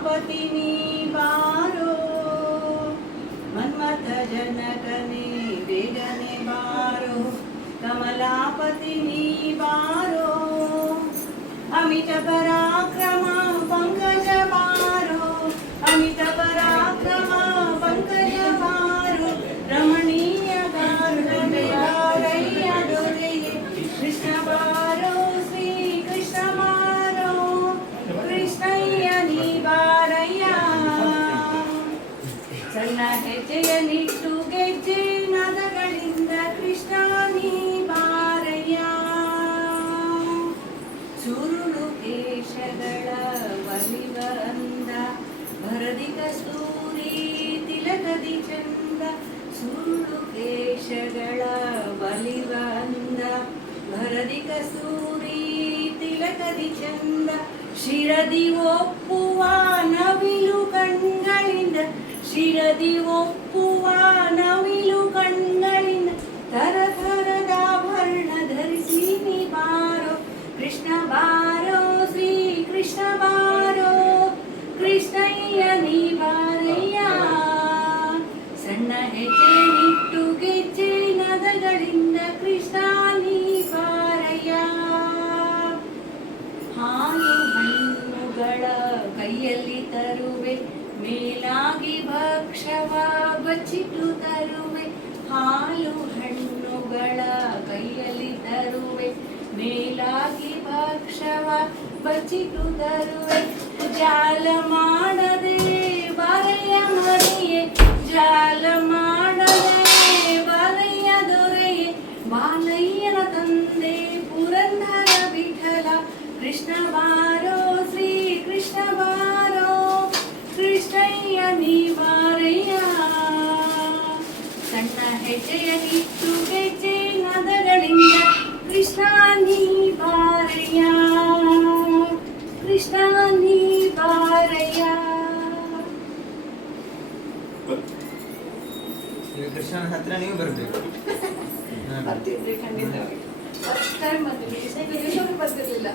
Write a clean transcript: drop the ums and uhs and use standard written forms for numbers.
ಕಮಲಾಪತಿ ನೀ ಬಾರೋ, ಮನ್ಮಥ ಜನಕನೇ ಬೇಗನೆ ಬಾರೋ, ಕಮಲಾಪತಿ ನೀ ಬಾರೋ, ಅಮಿತ ಪರಾಕ್ರಮ ಪಂಕಜ ಬಾರೋ, ಅಮಿತ ಪರಾಕ್ರಮ ಪಂಕಜ ಬಾರೋ, ರಮಣೀಯ ಗಾರುಡಯ್ಯ ದೊರೆಯೇ ಕೃಷ್ಣ ಬಾರೋ, ಶ್ರೀ ಕೃಷ್ಣ ಬಾರೋ, ಕೃಷ್ಣಯ್ಯ ನೀ ಬಾರಯ್ಯ. ಸಣ್ಣ ಹೆಜ್ಜೆಯ ನಿಟ್ಟು ಗೆಜ್ಜೆ ನದಗಳಿಂದ ಕೃಷ್ಣ ನೀ ಬಾರಯ್ಯ. ಸುರುಳು ಕೇಶಗಳ ಒಲಿವ ಅಂದ, ಭರದಿ ಕಸ್ತೂರಿ ತಿಲಕದಿ ಚಂದ, ಸುರುಳು ಕೇಶಗಳ ಒಲಿವ ಅಂದ, ಭರದಿ ಕಸ್ತೂರಿ ತಿಲಕದಿ ಚಂದ, ಶಿರದಿ ಒಪ್ಪುವ ನವಿಲು ಕಣ್ಗಳಿಂದ, ಶಿರದಿ ಒಪ್ಪುವ ನವಿಲು ಕಣ್ಗಳಿಂದ, ತರ ತರದ ಆಭರಣ ಧರಿಸಿ ನೀ ಬಾರೋ, ಕೃಷ್ಣ ಬಾರೋ, ಶ್ರೀ ಕೃಷ್ಣ ಬಾರೋ, ಕೃಷ್ಣಯ್ಯ ನೀ ಬಾರಯ್ಯ. ಸಣ್ಣ ಹೆಜ್ಜೆ ನಿಟ್ಟು ಗೆಜ್ಜೆ ನದಗಳಿಂದ ಕೃಷ್ಣ ನೀ ಬಾರಯ್ಯ. ಹಾಲು ಹಣ್ಣುಗಳ ಕೈಯಲ್ಲಿ ತರುವೆ, ಮೇಲಾಗಿ ಭಕ್ಷವ ಬಚ್ಚಿಟ್ಟು ತರುವೆ, ಹಾಲು ಹಣ್ಣುಗಳ ಕೈಯಲ್ಲಿ ತರುವೆ, ಮೇಲಾಗಿ ಭಕ್ಷವ ಬಚ್ಚಿಟ್ಟು ತರುವೆ, ಜಾಲ ಮಾಡದೆ ಬಾರಯ್ಯ ಮರಿಯೇ, ಜಾಲ ಮಾಡದೆ ಬಾರಯ್ಯ ದೊರೆಯೇ, ಬಾಲಯ್ಯನ ತಂದೆ ಪುರಂದರ ವಿಠಲ, ಕೃಷ್ಣ ಬಾರೋ, ಶ್ರೀ ಕೃಷ್ಣ ಬಾರೋ, ಕೃಷ್ಣಯ್ಯ ನೀ ಬಾರಯ್ಯ. ಸಣ್ಣ ಹೆಜ್ಜೆಯ ನಿಟ್ಟು ಗೆಜ್ಜೆ ನದಗಳಿಂದ ಕೃಷ್ಣ ನೀ ಬಾರಯ್ಯ, ಕೃಷ್ಣ ನೀ ಬಾರಯ್ಯ. ಕೃಷ್ಣನ ಹತ್ರ ನೀವು ಬರಬೇಕು. ಬರ್ತಿದ್ರಿ ಖಂಡಿತವಾಗಿ. ಫಸ್ಟ್ ಟೈಮ್ ಬಂದಿದ್ವಿ, ಬರ್ತಿರ್ಲಿಲ್ಲ.